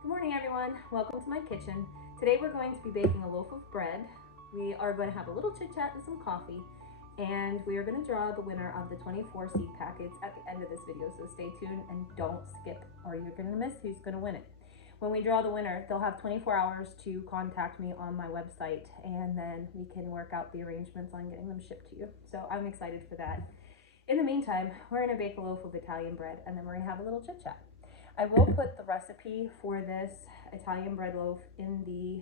Good morning, everyone. Welcome to my kitchen. Today we're going to be baking a loaf of bread. We are going to have a little chit chat and some coffee, and we are going to draw the winner of the 24 seed packets at the end of this video. So stay tuned and don't skip, or you're going to miss who's going to win it. When we draw the winner, they'll have 24 hours to contact me on my website, and then we can work out the arrangements on getting them shipped to you. So I'm excited for that. In the meantime, we're going to bake a loaf of Italian bread, and then we're going to have a little chit chat. I will put the recipe for this Italian bread loaf in the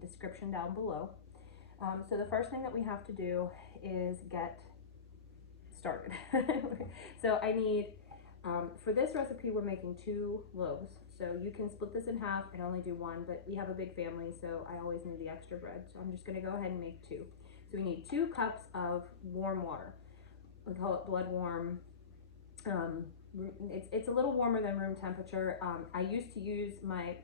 description down below. So the first thing that we have to do is get started. So I need, for this recipe, we're making 2 loaves. So you can split this in half and only do 1, but we have a big family, so I always need the extra bread. So I'm just gonna go ahead and make 2. So we need 2 cups of warm water. We call it blood warm. It's a little warmer than room temperature. I used to use my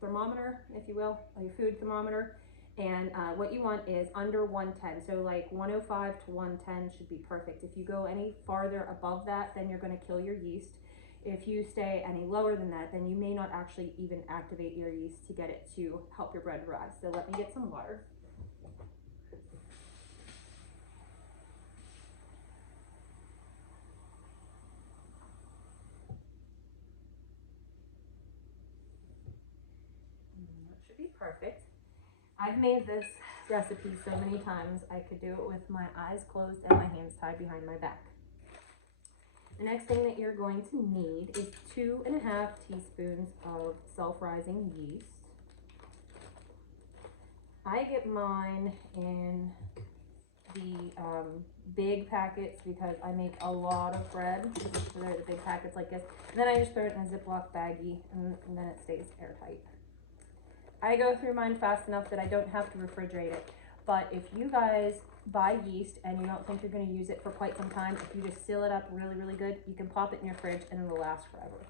thermometer, if you will, your food thermometer, and what you want is under 110. So like 105 to 110 should be perfect. If you go any farther above that, then you're going to kill your yeast. If you stay any lower than that, then you may not actually even activate your yeast to get it to help your bread rise. So let me get some water. Should be perfect. I've made this recipe so many times I could do it with my eyes closed and my hands tied behind my back. The next thing that you're going to need is 2.5 teaspoons of self-rising yeast. I get mine in the big packets because I make a lot of bread. So they're the big packets like this. And then I just throw it in a Ziploc baggie and then it stays airtight. I go through mine fast enough that I don't have to refrigerate it. But if you guys buy yeast and you don't think you're going to use it for quite some time, if you just seal it up really, really good, you can pop it in your fridge and it'll last forever.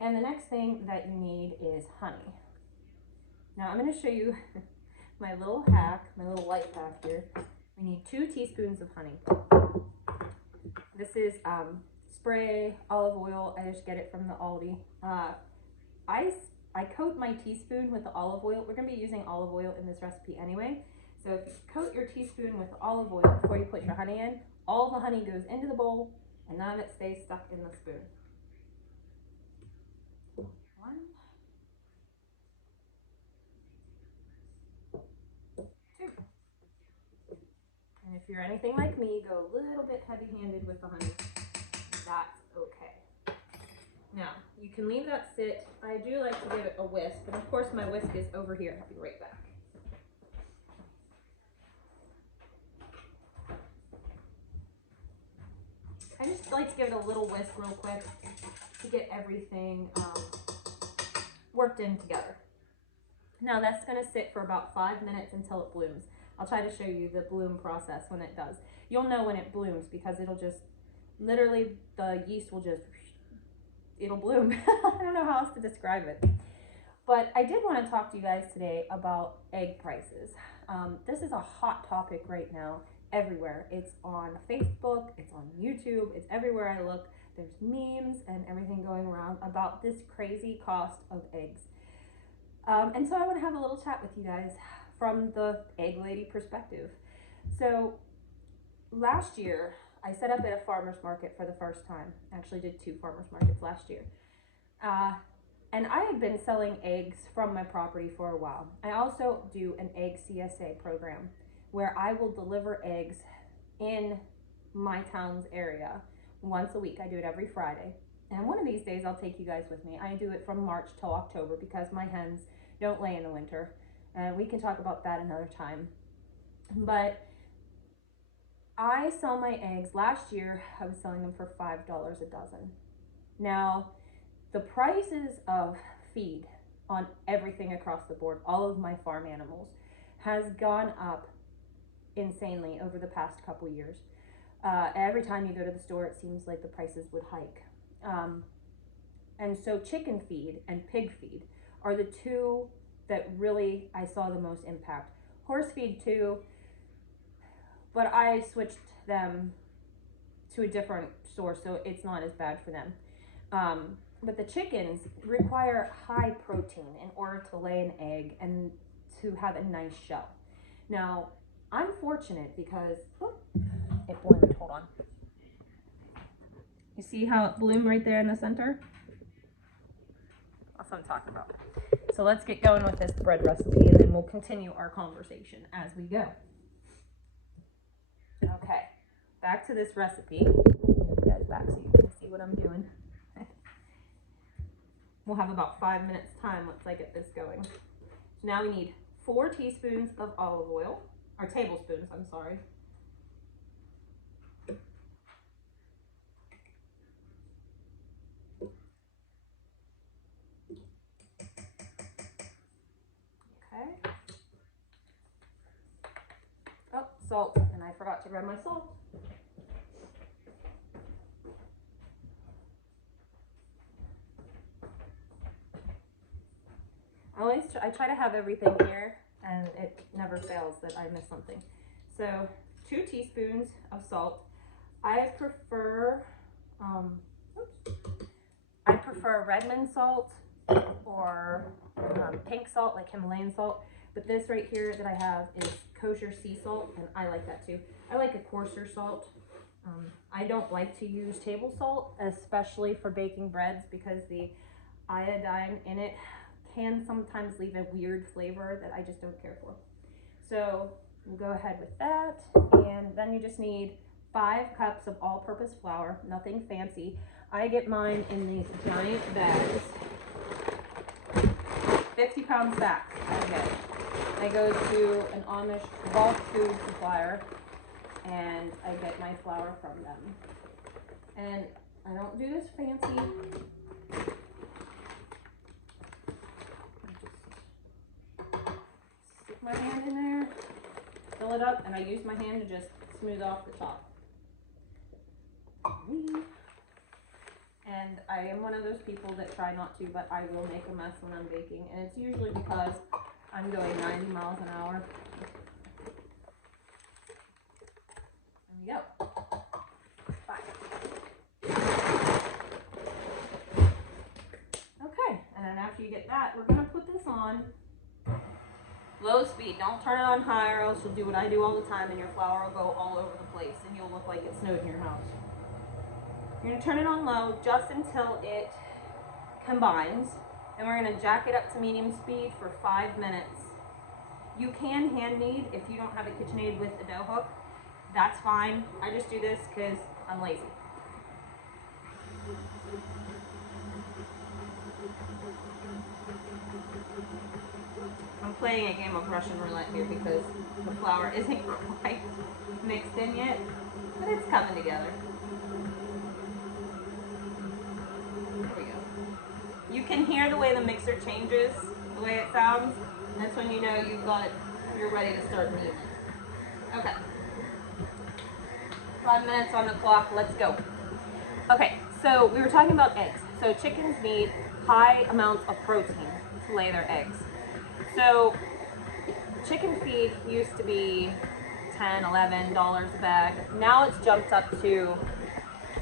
And the next thing that you need is honey. Now I'm going to show you my little hack, my little life hack here. We need 2 teaspoons of honey. This is spray olive oil. I just get it from the Aldi. I coat my teaspoon with the olive oil. We're going to be using olive oil in this recipe anyway. So if you coat your teaspoon with olive oil before you put your honey in, all the honey goes into the bowl and none of it stays stuck in the spoon. 1, 2. And if you're anything like me, go a little bit heavy-handed with the honey. That's okay. Now, you can leave that sit. I do like to give it a whisk, and of course my whisk is over here. I'll be right back. I just like to give it a little whisk real quick to get everything worked in together. Now that's going to sit for about 5 minutes until it blooms. I'll try to show you the bloom process when it does. You'll know when it blooms because it'll just, literally the yeast will just, it'll bloom. I don't know how else to describe it. But I did want to talk to you guys today about egg prices. This is a hot topic right now everywhere. It's on Facebook, it's on YouTube, it's everywhere I look. There's memes and everything going around about this crazy cost of eggs. And so I want to have a little chat with you guys from the egg lady perspective. So last year, I set up at a farmer's market for the first time. I actually did 2 farmer's markets last year. And I had been selling eggs from my property for a while. I also do an egg CSA program where I will deliver eggs in my town's area once a week. I do it every Friday. And one of these days I'll take you guys with me. I do it from March till October because my hens don't lay in the winter. We can talk about that another time. But I sell my eggs. Last year I was selling them for $5 a dozen. Now, the prices of feed on everything across the board, all of my farm animals, has gone up insanely over the past couple years. Every time you go to the store, it seems like the prices would hike. And so chicken feed and pig feed are the 2 that really I saw the most impact. Horse feed too, but I switched them to a different source, so it's not as bad for them. But the chickens require high protein in order to lay an egg and to have a nice shell. Now, I'm fortunate because it bloomed. Hold on. You see how it bloomed right there in the center? That's what I'm talking about. So let's get going with this bread recipe, and then we'll continue our conversation as we go. Okay, back to this recipe. I'll move you guys back so you can see what I'm doing. We'll have about 5 minutes time once I get this going. So now we need 4 teaspoons of olive oil, or tablespoons, I'm sorry. Okay. Oh, salt, and I forgot to grab my salt. I try to have everything here, and it never fails that I miss something. So 2 teaspoons of salt. I prefer Redmond salt or pink salt, like Himalayan salt. But this right here that I have is kosher sea salt, and I like that too. I like a coarser salt. I don't like to use table salt, especially for baking breads, because the iodine in it can sometimes leave a weird flavor that I just don't care for. So we'll go ahead with that, and then you just need 5 cups of all-purpose flour, nothing fancy. I get mine in these giant bags, 50-pound sacks. I go to an Amish bulk food supplier, and I get my flour from them. And I don't do this fancy. My hand in there, fill it up, and I use my hand to just smooth off the top. And I am one of those people that try not to, but I will make a mess when I'm baking, and it's usually because I'm going 90 miles an hour. There we go. 5. Okay, and then after you get that, we're gonna put this on low speed. Don't turn it on high, or else you'll do what I do all the time and your flour will go all over the place and you'll look like it snowed in your house. You're going to turn it on low just until it combines, and we're going to jack it up to medium speed for 5 minutes. You can hand knead if you don't have a KitchenAid with a dough hook. That's fine. I just do this because I'm lazy. I'm playing a game of Russian roulette here because the flour isn't quite mixed in yet, but it's coming together. There we go. You can hear the way the mixer changes, the way it sounds. That's when you know you're ready to start kneading. Okay. 5 minutes on the clock, let's go. Okay, so we were talking about eggs. So chickens need high amounts of protein to lay their eggs. So chicken feed used to be $10, $11 a bag. Now it's jumped up to,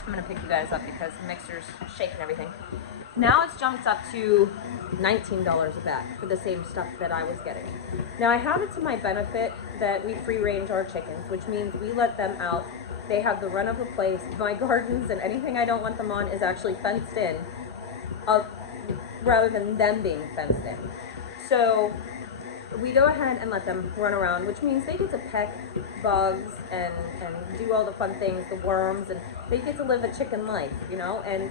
I'm gonna pick you guys up because the mixer's shaking everything. Now it's jumped up to $19 a bag for the same stuff that I was getting. Now I have it to my benefit that we free range our chickens, which means we let them out. They have the run of the place. My gardens and anything I don't want them on is actually fenced in, rather than them being fenced in. So we go ahead and let them run around, which means they get to peck bugs and do all the fun things, the worms, and they get to live a chicken life, you know, and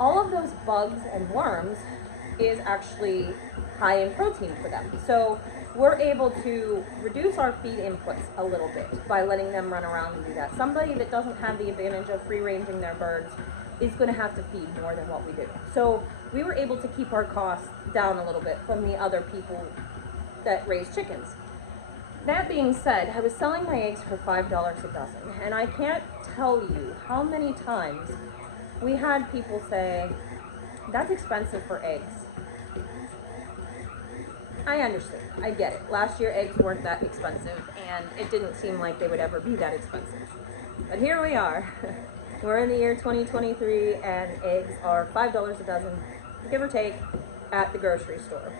all of those bugs and worms is actually high in protein for them. So we're able to reduce our feed inputs a little bit by letting them run around and do that. Somebody that doesn't have the advantage of free ranging their birds is going to have to feed more than what we do. So we were able to keep our costs down a little bit from the other people that raise chickens. That being said, I was selling my eggs for $5 a dozen, and I can't tell you how many times we had people say, that's expensive for eggs. I understand, I get it. Last year eggs weren't that expensive, and it didn't seem like they would ever be that expensive. But here we are. We're in the year 2023 and eggs are $5 a dozen, give or take, at the grocery store.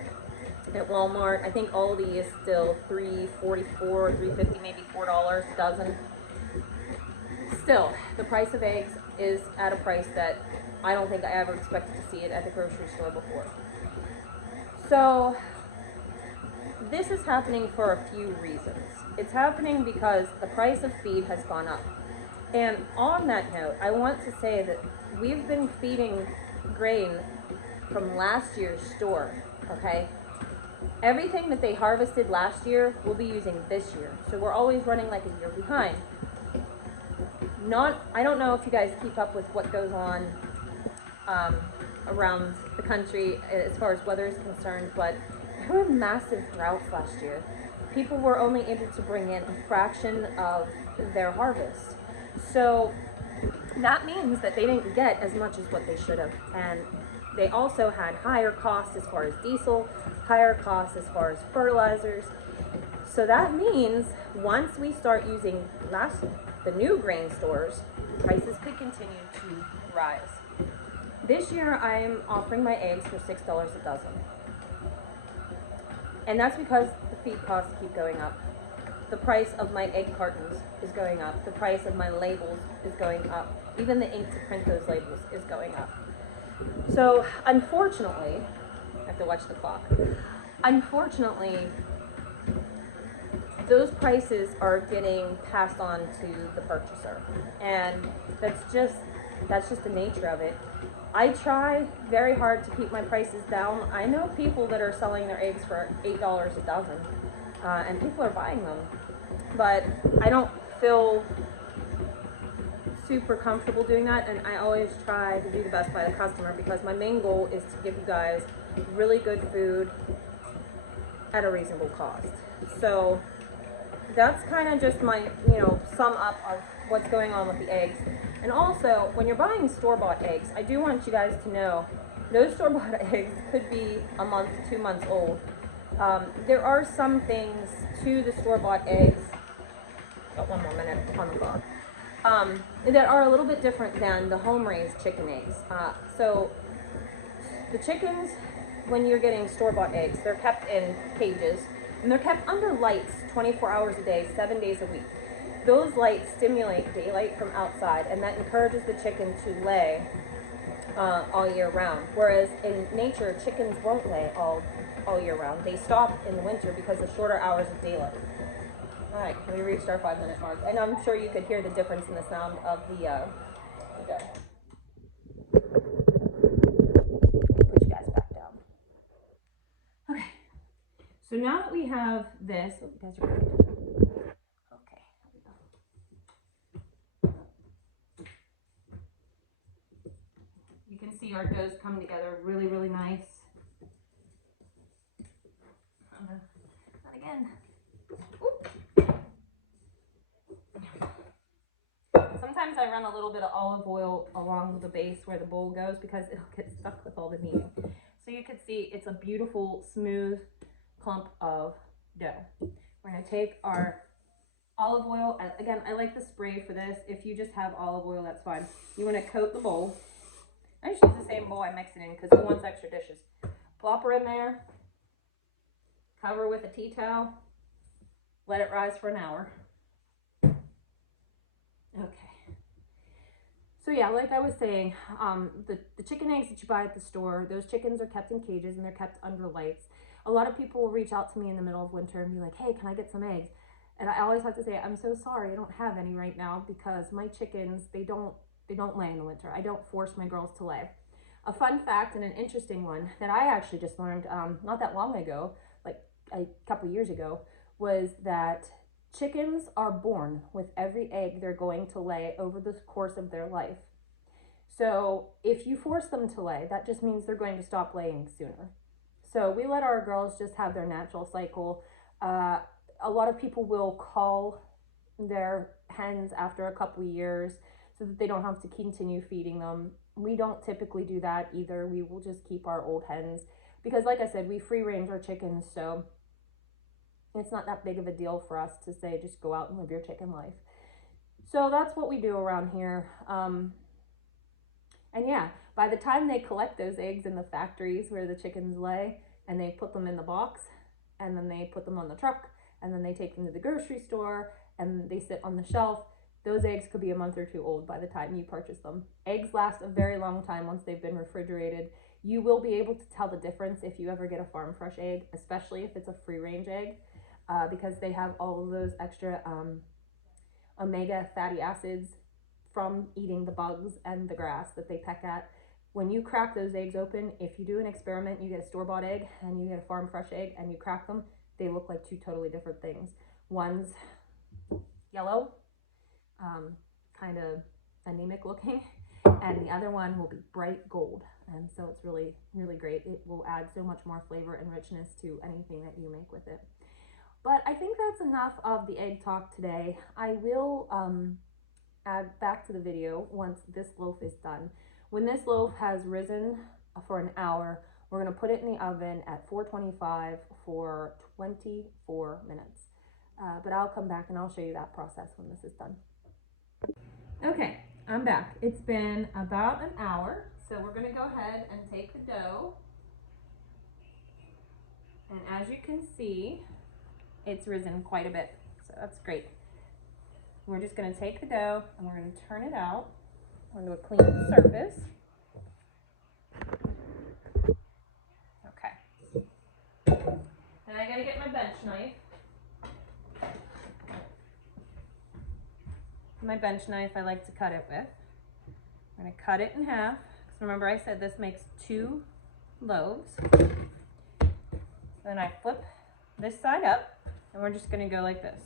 At Walmart, I think Aldi is still $3.44, $3.50, maybe $4 a dozen. Still, the price of eggs is at a price that I don't think I ever expected to see it at the grocery store before. So this is happening for a few reasons. It's happening because the price of feed has gone up. And on that note, I want to say that we've been feeding grain from last year's store, okay? Everything that they harvested last year, we'll be using this year. So we're always running like a year behind. I don't know if you guys keep up with what goes on around the country as far as weather is concerned, but there were massive droughts last year. People were only able to bring in a fraction of their harvest. So that means that they didn't get as much as what they should have. And they also had higher costs as far as diesel, higher costs as far as fertilizers. So that means once we start using the new grain stores, prices could continue to rise. This year I'm offering my eggs for $6 a dozen. And that's because the feed costs keep going up. The price of my egg cartons is going up. The price of my labels is going up. Even the ink to print those labels is going up. So unfortunately, I have to watch the clock. Unfortunately, those prices are getting passed on to the purchaser. And that's just the nature of it. I try very hard to keep my prices down. I know people that are selling their eggs for $8 a dozen, and people are buying them. But I don't feel super comfortable doing that, and I always try to do the best by the customer because my main goal is to give you guys really good food at a reasonable cost. So that's kind of just my, sum up of what's going on with the eggs. And also, when you're buying store-bought eggs, I do want you guys to know, those store-bought eggs could be a month, 2 months old. There are some things to the store-bought eggs, got 1 more minute on the clock, that are a little bit different than the home-raised chicken eggs. So the chickens, when you're getting store-bought eggs, they're kept in cages, and they're kept under lights 24 hours a day, 7 days a week. Those lights stimulate daylight from outside, and that encourages the chicken to lay all year round. Whereas in nature, chickens won't lay all year round. They stop in the winter because of shorter hours of daylight. All right, we reached our 5-minute mark, and I'm sure you could hear the difference in the sound of the dough. Put you guys back down. Okay, so now that we have this, you guys are ready. Okay, here we go. You can see our dough's come together really, really nice. Not again. Oop. Sometimes I run a little bit of olive oil along the base where the bowl goes because it'll get stuck with all the kneading. So you can see it's a beautiful, smooth clump of dough. We're going to take our olive oil. Again, I like the spray for this. If you just have olive oil, that's fine. You want to coat the bowl. I just use the same bowl I mix it in because who wants extra dishes? Plop her in there. Cover with a tea towel. Let it rise for an hour. Okay. So yeah, like I was saying, the chicken eggs that you buy at the store, those chickens are kept in cages and they're kept under lights. A lot of people will reach out to me in the middle of winter and be like, hey, can I get some eggs? And I always have to say, I'm so sorry, I don't have any right now because my chickens, they don't lay in the winter. I don't force my girls to lay. A fun fact and an interesting one that I actually just learned not that long ago, like a couple years ago, was that chickens are born with every egg they're going to lay over the course of their life. So if you force them to lay, that just means they're going to stop laying sooner. So we let our girls just have their natural cycle. A lot of people will call their hens after a couple years so that they don't have to continue feeding them. We don't typically do that either. We will just keep our old hens because, like I said, we free range our chickens, so it's not that big of a deal for us to say just go out and live your chicken life. So that's what we do around here. And yeah, by the time they collect those eggs in the factories where the chickens lay, and they put them in the box, and then they put them on the truck, and then they take them to the grocery store, and they sit on the shelf, those eggs could be a month or two old by the time you purchase them. Eggs last a very long time once they've been refrigerated. You will be able to tell the difference if you ever get a farm fresh egg, especially if it's a free range egg, because they have all of those extra omega fatty acids from eating the bugs and the grass that they peck at. When you crack those eggs open, if you do an experiment, you get a store-bought egg and you get a farm fresh egg and you crack them, they look like two totally different things. One's yellow, kind of anemic looking, and the other one will be bright gold. And so it's really, really great. It will add so much more flavor and richness to anything that you make with it. But I think that's enough of the egg talk today. I will add back to the video once this loaf is done. When this loaf has risen for an hour, we're going to put it in the oven at 425 for 24 minutes. But I'll come back and I'll show you that process when this is done. Okay, I'm back. It's been about an hour, so we're going to go ahead and take the dough. And as you can see, it's risen quite a bit, so that's great. We're just going to take the dough and we're going to turn it out onto a clean surface. Okay. And I got to get my bench knife. My bench knife I like to cut it with. I'm going to cut it in half, because remember I said this makes 2 loaves. Then I flip this side up, and we're just going to go like this.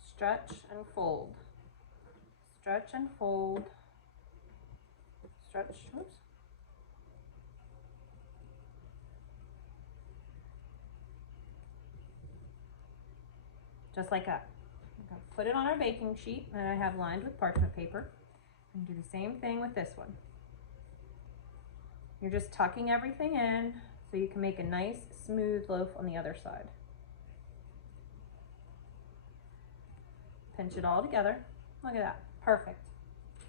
Stretch and fold. Stretch and fold. Stretch, oops. Just like that. Put it on our baking sheet that I have lined with parchment paper, and do the same thing with this one. You're just tucking everything in so you can make a nice smooth loaf on the other side. Pinch it all together. Look at that, perfect. So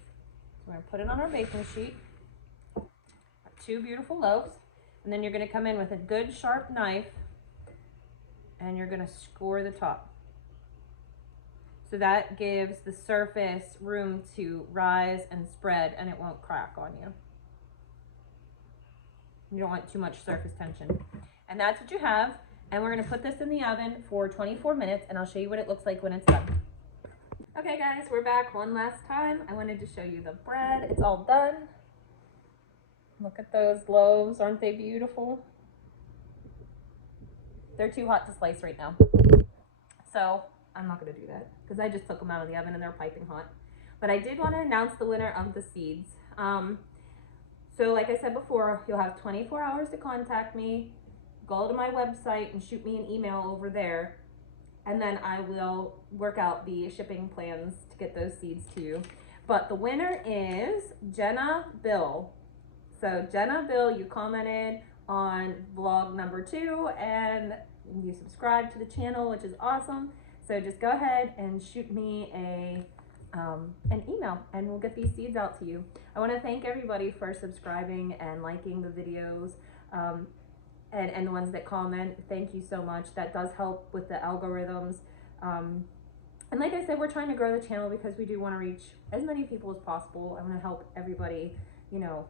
we're gonna put it on our baking sheet. Our 2 beautiful loaves, and then you're gonna come in with a good sharp knife and you're gonna score the top. So that gives the surface room to rise and spread, and it won't crack on you. You don't want too much surface tension. And that's what you have. And we're gonna put this in the oven for 24 minutes, and I'll show you what it looks like when it's done. Okay guys, we're back one last time. I wanted to show you the bread. It's all done. Look at those loaves, aren't they beautiful? They're too hot to slice right now. So I'm not gonna do that because I just took them out of the oven and they're piping hot. But I did want to announce the winner of the seeds. So like I said before, you'll have 24 hours to contact me. Go to my website and shoot me an email over there. And then I will work out the shipping plans to get those seeds to you. But the winner is Jenna Bill. So Jenna Bill, you commented on vlog number 2 and you subscribed to the channel, which is awesome. So just go ahead and shoot me an email and we'll get these seeds out to you. I want to thank everybody for subscribing and liking the videos, and the ones that comment. Thank you so much. That does help with the algorithms. And like I said, we're trying to grow the channel because we do want to reach as many people as possible. I want to help everybody, you know,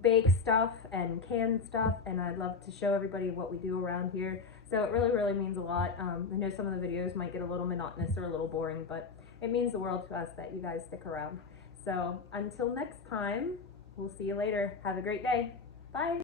bake stuff and can stuff, and I'd love to show everybody what we do around here. So it really, really means a lot. I know some of the videos might get a little monotonous or a little boring, but it means the world to us that you guys stick around. So until next time, we'll see you later. Have a great day. Bye.